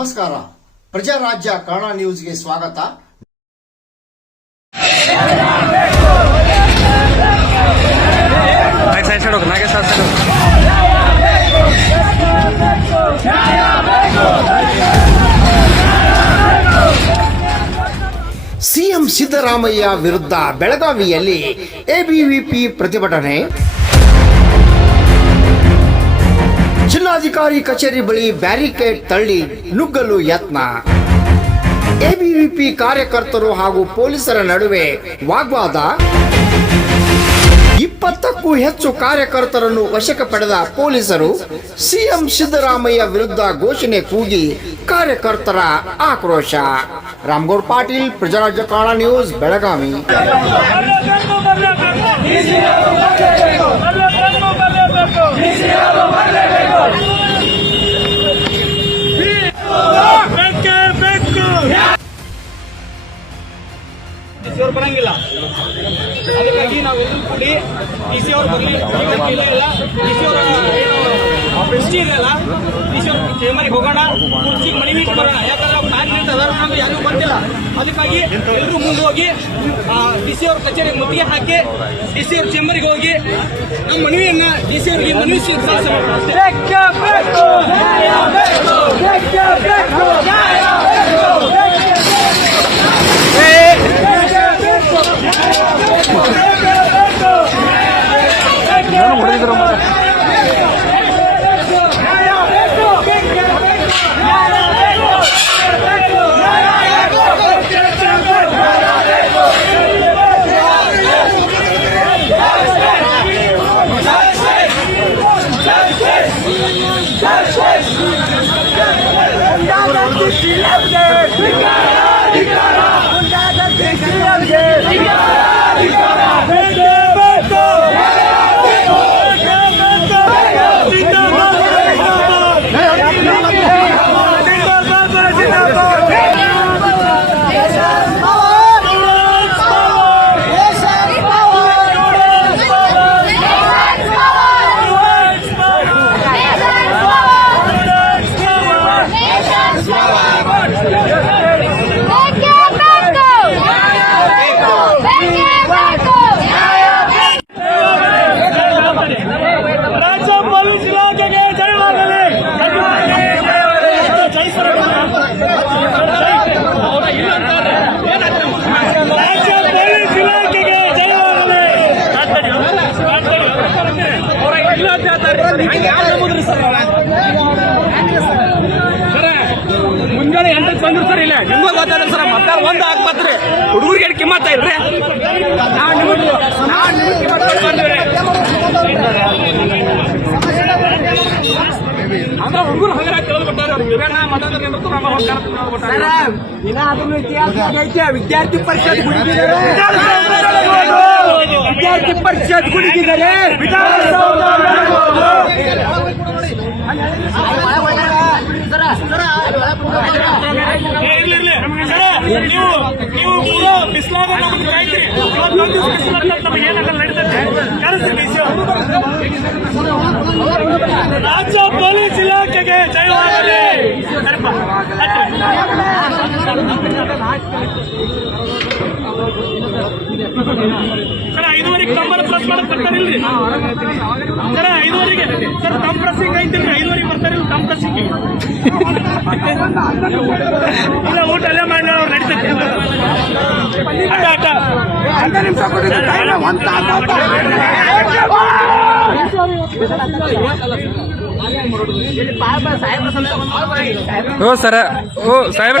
ನಮಸ್ಕಾರ. ಪ್ರಜಾರಾಜ್ಯ ಕನ್ನಡ ನ್ಯೂಸ್ಗೆ ಸ್ವಾಗತ. ಸಿಎಂ ಸಿದ್ದರಾಮಯ್ಯ ವಿರುದ್ಧ ಬೆಳಗಾವಿಯಲ್ಲಿ ಎಬಿವಿಪಿ ಪ್ರತಿಭಟನೆ. ಜಿಲ್ಲಾಧಿಕಾರಿ ಕಚೇರಿ ಬಳಿ ಬ್ಯಾರಿಕೇಡ್ ತಳ್ಳಿ ನುಗ್ಗಲು ಯತ್ನ. ಎಬಿವಿಪಿ ಕಾರ್ಯಕರ್ತರು ಹಾಗೂ ಪೊಲೀಸರ ನಡುವೆ ವಾಗ್ವಾದ. ಇಪ್ಪತ್ತಕ್ಕೂ ಹೆಚ್ಚು ಕಾರ್ಯಕರ್ತರನ್ನು ವಶಕ್ಕೆ ಪಡೆದ ಪೊಲೀಸರು ಸಿಎಂ ಸಿದ್ದರಾಮಯ್ಯ ವಿರುದ್ಧ ಘೋಷಣೆ ಕೂಗಿ ಕಾರ್ಯಕರ್ತರ ಆಕ್ರೋಶ. ರಾಮ್ಗೌಡ್ ಪಾಟೀಲ್, ಪ್ರಜಾರಾಜ್ಯ ಕಾಳ ನ್ಯೂಸ್, ಬೆಳಗಾವಿ. ಅವ್ರು ಬರಂಗಿಲ್ಲ. ಅದಕ್ಕಾಗಿ ನಾವೆಲ್ಲರೂ ಕೂಡಿ ಡಿ ಸಿ ಅವ್ರು ಬರಲಿ ಇಲ್ಲ ಇಲ್ಲ. ಡಿ ಸಿ ಅವರ ಕುರ್ಚಿ ಇದೆಯಲ್ಲ ಡಿ ಸಿ ಅವ್ರು ಚೇಂಬರಿಗೆ ಹೋಗೋಣ ಕುರ್ಚಿಗೆ ಮನವಿ ಬರೋಣ. ಯಾಕಂದ್ರೆ ಅವ್ರು ಕಾರ್ ನಿಂತ ನಮ್ಗೆ ಯಾರಿಗೂ ಬಂದಿಲ್ಲ ಅದಕ್ಕಾಗಿ ಎಲ್ಲರೂ ಮುಂದೆ ಹೋಗಿ ಡಿ ಸಿ ಅವ್ರ ಕಚೇರಿಗೆ ಮುತ್ತಿಗೆ ಹಾಕಿ ಡಿ ಸಿ ಅವ್ರ ಚೇಂಬರಿಗೆ ಹೋಗಿ ನಮ್ಮ ಮನವಿಯನ್ನ ಡಿ ಸಿ ಅವ್ರಿಗೆ ಮನವಿ ಸಲ್ಲಿಸಬೇಕು Dikara, dikara, dikara, dikara, dikara, ಬಂದ್ರು ಸರ್ ಇಲ್ಲ. ನಿಮ್ಗೆ ಗೊತ್ತಾದ್ರೆ ಸರ್ ಮತ್ತೆ ಒಂದು ಹಾಕ್ಬತ್ರಿ ಹುಡುಗರಿಗೆ ಕಿಮ್ಮತ್ತ ಇಲ್ರಿ? ನಿಮಗೆ ಕಿಮ್ಮತ್ತ ಅಂದ್ರೆ ಹುಡುಗರು ಹಗರ ವಿದ್ಯಾರ್ಥಿ ಪರಿಷತ್ ಗುಡುಗಿದ್ದಾರೆ ವಿದ್ಯಾರ್ಥಿ ಪರಿಷತ್ ಗುಡುಗಿದ್ದಾರೆ ನೀವು ಪೂರ ಬಿಸಿಲಾಗ ನಮ್ಗೆ ಕಾಯ್ತೀರಿ ಡಿ ರಾಜ್ಯ ಪೊಲೀಸ್ ಇಲಾಖೆಗೆ ಜಯವಾಗಲಿ. ಸರ್, ಐದುವರೆಗೆ ನಂಬರ್ ಪ್ರೆಸ್ ಮಾಡಕ್ ಬರ್ತಾರಿಲ್ರಿ ಸರ್, ಐದುವರೆಗೆ. ಸರ್ ತಮ್ಮ ಪ್ರೆಸ್ಸಿಂಗ್ ಐತಿಲ್ರಿ ಐದುವರೆಗೆ ತಮ್ಮ ಇಲ್ಲ ಊಟ ಅಲ್ಲೇ ಮಾಡಿ ಅವ್ರು ಓ, ಸರ. ಓ ಸಾಹೇಬ್